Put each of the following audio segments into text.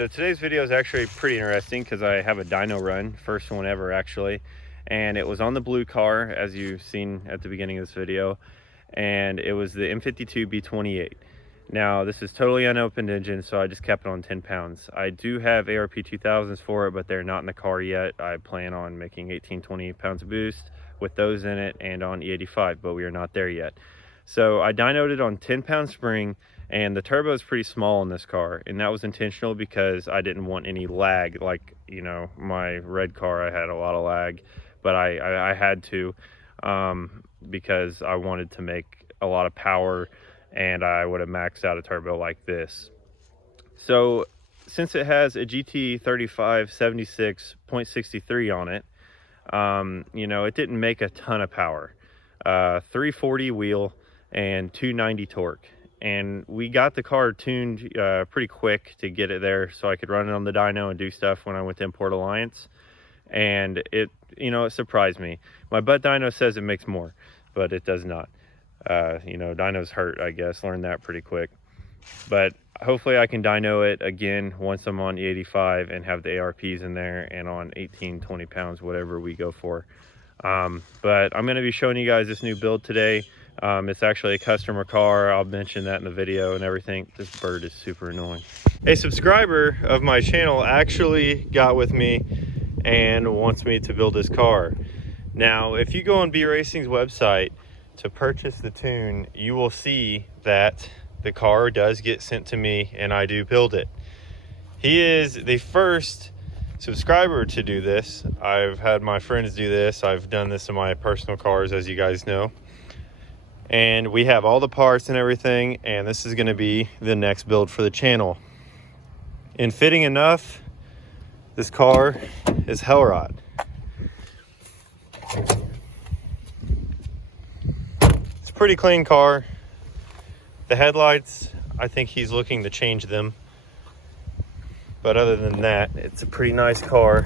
So today's video is actually pretty interesting because I have a dyno run, first one ever actually, and it was on the blue car as you've seen at the beginning of this video, and it was the M52 B28. Now this is totally unopened engine, so I just kept it on 10 pounds. I do have ARP 2000s for it, but they're not in the car yet. I plan on making 18-20 pounds of boost with those in it and on E45, but we are not there yet. So I dynoed it on 10-pound spring, and the turbo is pretty small in this car, and that was intentional because I didn't want any lag. Like, you know, my red car, I had a lot of lag, but I had to because I wanted to make a lot of power, and I would have maxed out a turbo like this. So since it has a GT 3576.63 on it, you know, it didn't make a ton of power. 340 wheel and 290 torque, and we got the car tuned pretty quick to get it there so I could run it on the dyno and do stuff when I went to Import Alliance. And it, you know, it surprised me. My butt dyno says it makes more, but it does not. You know, dynos hurt, I guess. Learned that pretty quick. But hopefully I can dyno it again once I'm on E85 and have the ARPs in there and on 18-20 pounds, whatever we go for. But I'm going to be showing you guys this new build today. It's actually a customer car. I'll mention that in the video and everything. This bird is super annoying. A subscriber of my channel actually got with me and wants me to build this car. Now, if you go on B Racing's website to purchase the tune, you will see that the car does get sent to me and I do build it. He is the first subscriber to do this. I've had my friends do this. I've done this in my personal cars, as you guys know. And we have all the parts and everything, and this is going to be the next build for the channel. And fitting enough, this car is hell rot. It's a pretty clean car. The headlights, I think he's looking to change them. But other than that, it's a pretty nice car.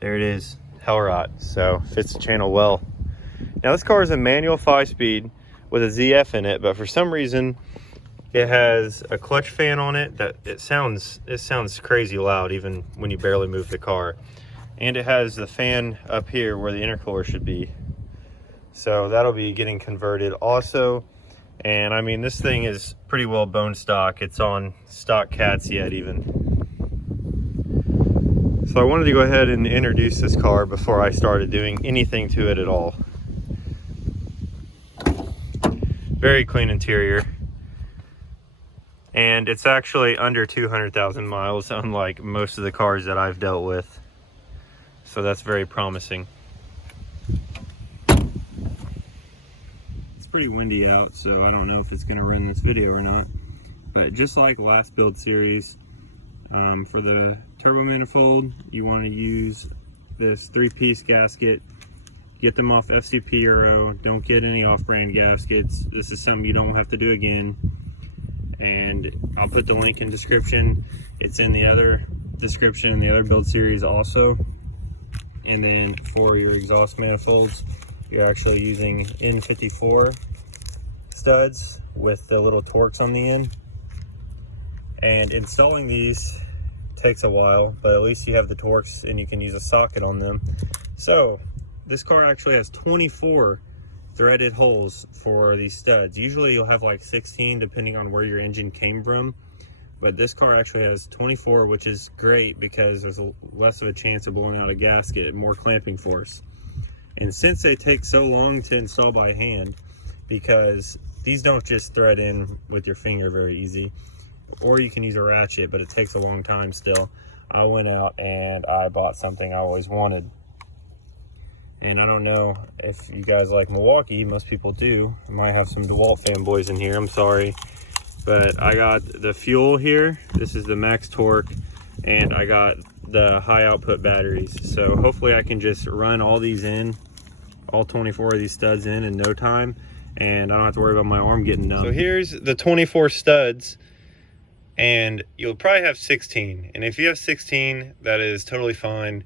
There it is. Hell rot, so fits the channel well. Now this car is a manual 5-speed with a ZF in it, but for some reason it has a clutch fan on it that it sounds crazy loud even when you barely move the car. And it has the fan up here where the intercooler should be, so that'll be getting converted also. And I mean, this thing is pretty well bone stock. It's on stock cats yet even. So I wanted to go ahead and introduce this car before I started doing anything to it at all. Very clean interior. And it's actually under 200,000 miles, unlike most of the cars that I've dealt with. So that's very promising. It's pretty windy out, so I don't know if it's going to run this video or not. But just like last build series, for the turbo manifold, you want to use this 3-piece gasket. Get them off FCP Euro. Don't get any off-brand gaskets. This is something you don't have to do again. And I'll put the link in description. It's in the other description in the other build series also. And then for your exhaust manifolds, you're actually using N54 studs with the little Torx on the end. And installing these takes a while, but at least you have the Torx and you can use a socket on them. So this car actually has 24 threaded holes for these studs. Usually you'll have like 16 depending on where your engine came from, but this car actually has 24, which is great because there's less of a chance of blowing out a gasket and more clamping force. And since they take so long to install by hand, because these don't just thread in with your finger very easy, or you can use a ratchet, but it takes a long time still, I went out and I bought something I always wanted. And I don't know if you guys like Milwaukee. Most people do. I might have some DeWalt fanboys in here, I'm sorry. But I got the fuel here. This is the max torque, and I got the high output batteries. So hopefully I can just run all these in, all 24 of these studs in no time, and I don't have to worry about my arm getting numb. So here's the 24 studs, and you'll probably have 16. And if you have 16, that is totally fine.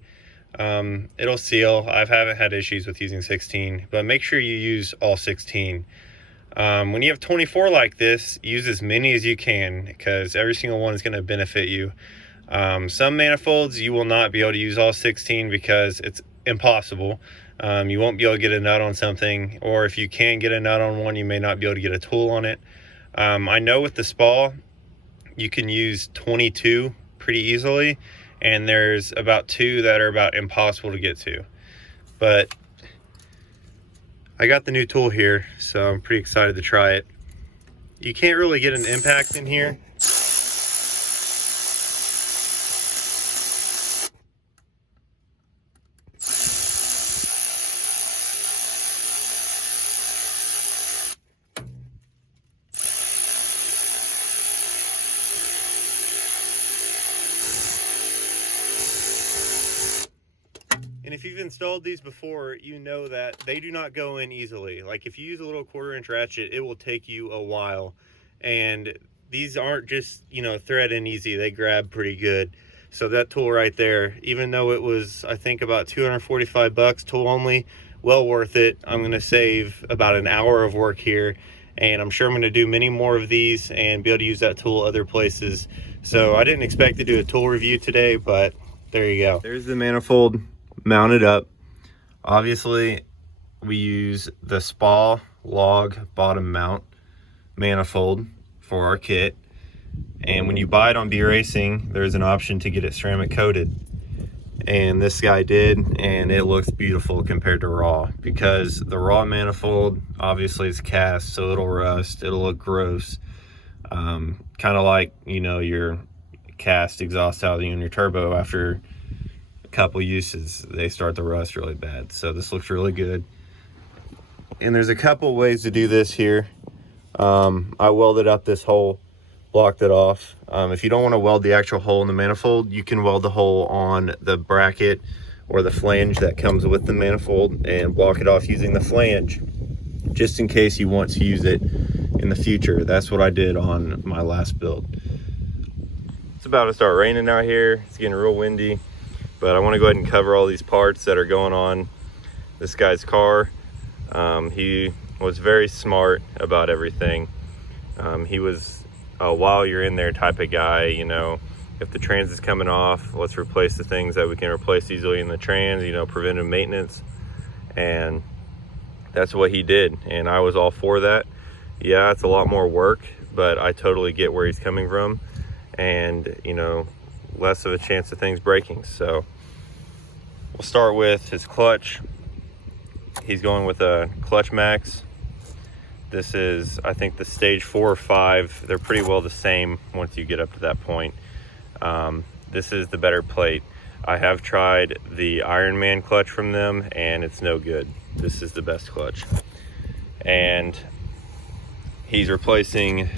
It'll seal. I haven't had issues with using 16, but make sure you use all 16. When you have 24 like this, use as many as you can, because every single one is going to benefit you. Some manifolds you will not be able to use all 16 because it's impossible. You won't be able to get a nut on something, or if you can get a nut on one, you may not be able to get a tool on it. I know with the Spall you can use 22 pretty easily, and there's about 2 that are about impossible to get to. But I got the new tool here, so I'm pretty excited to try it. You can't really get an impact in here. And if you've installed these before, you know that they do not go in easily. Like if you use a little 1/4 inch ratchet, it will take you a while. And these aren't just, you know, thread in easy, they grab pretty good. So that tool right there, even though it was, I think, about 245 bucks, tool only, well worth it. I'm gonna save about an hour of work here, and I'm sure I'm gonna do many more of these and be able to use that tool other places. So I didn't expect to do a tool review today, but there you go. There's the manifold mounted up. Obviously we use the Spall log bottom mount manifold for our kit, and when you buy it on B Racing, there's an option to get it ceramic coated, and this guy did, and it looks beautiful compared to raw, because the raw manifold obviously is cast, so it'll rust, it'll look gross, kind of like, you know, your cast exhaust housing in your turbo. After couple uses, they start to rust really bad. So this looks really good, and there's a couple ways to do this here. I welded up this hole, blocked it off. If you don't want to weld the actual hole in the manifold, you can weld the hole on the bracket or the flange that comes with the manifold and block it off using the flange, just in case you want to use it in the future. That's what I did on my last build. It's about to start raining out here. It's getting real windy, but I want to go ahead and cover all these parts that are going on this guy's car. He was very smart about everything. He was a while you're in there type of guy, you know, if the trans is coming off, let's replace the things that we can replace easily in the trans, you know, preventive maintenance. And that's what he did, and I was all for that. Yeah, it's a lot more work, but I totally get where he's coming from, and, you know, less of a chance of things breaking. So we'll start with his clutch. He's going with a Clutch Max. This is, I think, the stage 4 or 5. They're pretty well the same once you get up to that point. This is the better plate. I have tried the Iron Man clutch from them, and it's no good. This is the best clutch. And he's replacing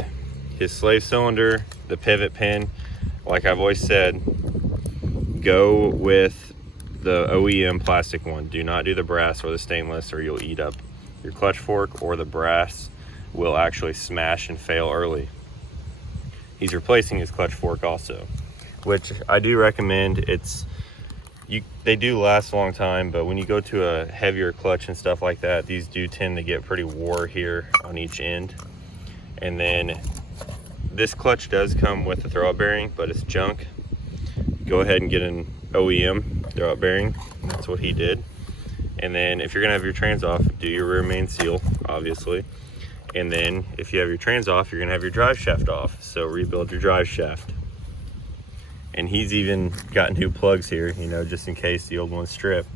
his slave cylinder, the pivot pin. Like I've always said, go with the OEM plastic one. Do not do the brass or the stainless, or you'll eat up your clutch fork, or the brass will actually smash and fail early. He's replacing his clutch fork also, which I do recommend. They do last a long time, but when you go to a heavier clutch and stuff like that, these do tend to get pretty wore here on each end. And then this clutch does come with a throwout bearing, but it's junk. Go ahead and get an OEM throwout bearing. That's what he did. And then if you're gonna have your trans off, do your rear main seal, obviously. And then if you have your trans off, you're gonna have your drive shaft off. So rebuild your drive shaft. And he's even got new plugs here, you know, just in case the old ones strip.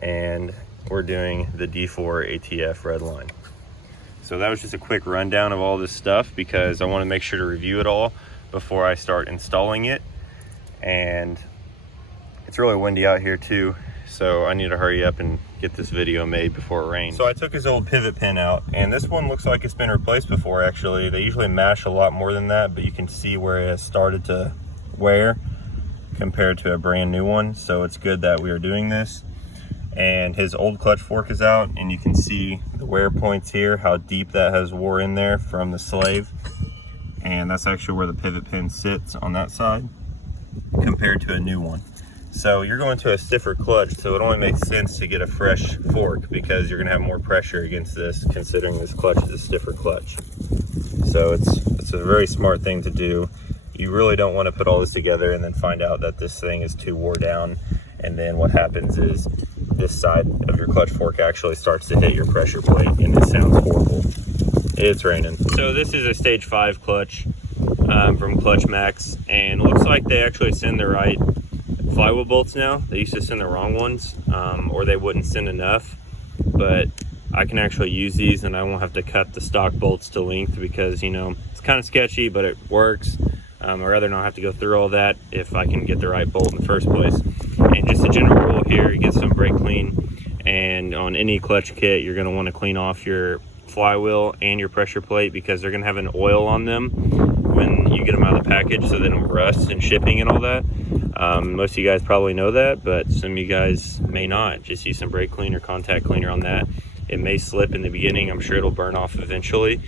And we're doing the D4 ATF red line. So that was just a quick rundown of all this stuff, because I want to make sure to review it all before I start installing it. And it's really windy out here too, so I need to hurry up and get this video made before it rains. So I took his old pivot pin out, and this one looks like it's been replaced before. Actually, they usually mash a lot more than that, but you can see where it has started to wear compared to a brand new one. So it's good that we are doing this. And his old clutch fork is out, and you can see the wear points here, how deep that has wore in there from the slave. And that's actually where the pivot pin sits on that side compared to a new one. So you're going to a stiffer clutch, so it only makes sense to get a fresh fork because you're gonna have more pressure against this, considering this clutch is a stiffer clutch. So it's a very smart thing to do. You really don't want to put all this together and then find out that this thing is too wore down, and then what happens is this side of your clutch fork actually starts to hit your pressure plate and it sounds horrible. It's raining. So this is a stage 5 clutch from Clutch Max, and it looks like they actually send the right flywheel bolts now. They used to send the wrong ones, or they wouldn't send enough, but I can actually use these and I won't have to cut the stock bolts to length because, you know, it's kind of sketchy, but it works. I'd rather not have to go through all that if I can get the right bolt in the first place. And just a general rule here, get some brake clean, and on any clutch kit you're going to want to clean off your flywheel and your pressure plate because they're going to have an oil on them when you get them out of the package, so they don't rust in shipping and all that. Most of you guys probably know that, but some of you guys may not. Just use some brake cleaner, contact cleaner on that. It may slip in the beginning. I'm sure it'll burn off eventually,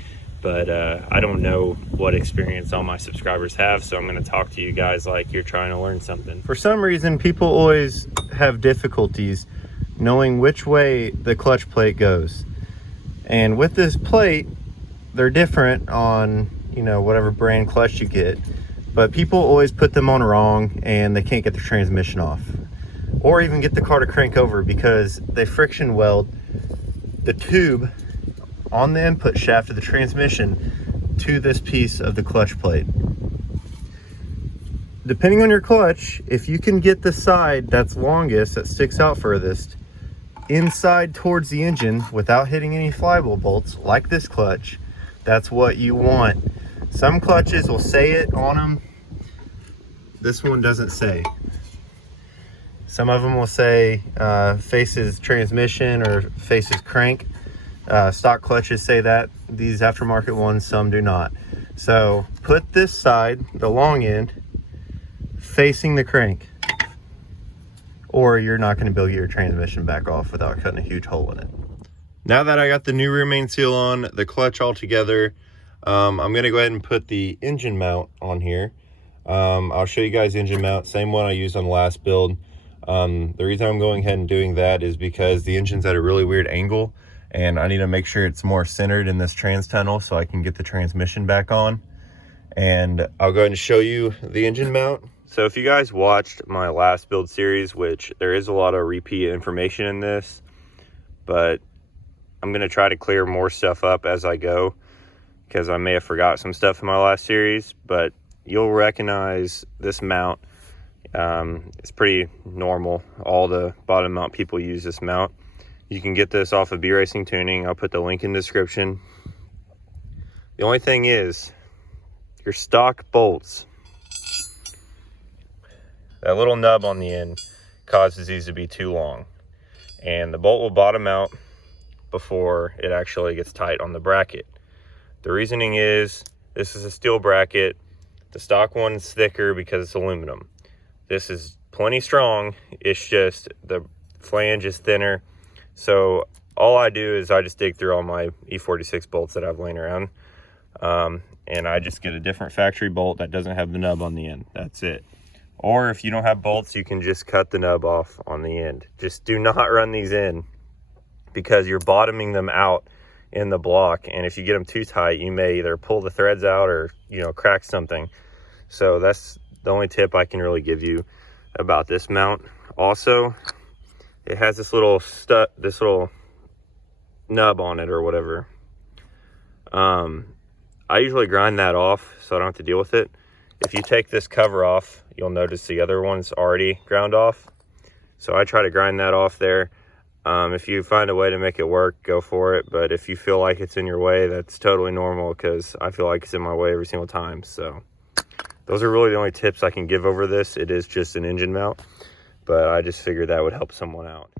but I don't know what experience all my subscribers have, so I'm going to talk to you guys like you're trying to learn something. For some reason, people always have difficulties knowing which way the clutch plate goes. And with this plate, they're different on, you know, whatever brand clutch you get, but people always put them on wrong and they can't get the transmission off or even get the car to crank over because they friction weld the tube on the input shaft of the transmission to this piece of the clutch plate. Depending on your clutch, if you can get the side that's longest, that sticks out furthest, inside towards the engine without hitting any flywheel bolts, like this clutch, that's what you want. Some clutches will say it on them. This one doesn't say. Some of them will say faces transmission or faces crank. Stock clutches say that. These aftermarket ones, some do not. So put this side, the long end, facing the crank, or you're not going to be able to get your transmission back off without cutting a huge hole in it. Now that I got the new rear main seal on, the clutch all together, I'm going to go ahead and put the engine mount on here. I'll show you guys the engine mount, same one I used on the last build. The reason I'm going ahead and doing that is because the engine's at a really weird angle and I need to make sure it's more centered in this trans tunnel so I can get the transmission back on. And I'll go ahead and show you the engine mount. So if you guys watched my last build series, which there is a lot of repeat information in this, but I'm going to try to clear more stuff up as I go because I may have forgot some stuff in my last series, but you'll recognize this mount. It's pretty normal. All the bottom mount people use this mount. You can get this off of B Racing Tuning. I'll put the link in the description. The only thing is, your stock bolts, that little nub on the end causes these to be too long, and the bolt will bottom out before it actually gets tight on the bracket. The reasoning is, this is a steel bracket. The stock one's thicker because it's aluminum. This is plenty strong. It's just the flange is thinner. So all I do is I just dig through all my E46 bolts that I've laying around. And I just get a different factory bolt that doesn't have the nub on the end. That's it. Or if you don't have bolts, you can just cut the nub off on the end. Just do not run these in because you're bottoming them out in the block. And if you get them too tight, you may either pull the threads out or, you know, crack something. So that's the only tip I can really give you about this mount. Also, it has this little nub on it or whatever. I usually grind that off so I don't have to deal with it. If you take this cover off, you'll notice the other one's already ground off. So I try to grind that off there. If you find a way to make it work, go for it. But if you feel like it's in your way, that's totally normal because I feel like it's in my way every single time. So those are really the only tips I can give over this. It is just an engine mount, but I just figured that would help someone out.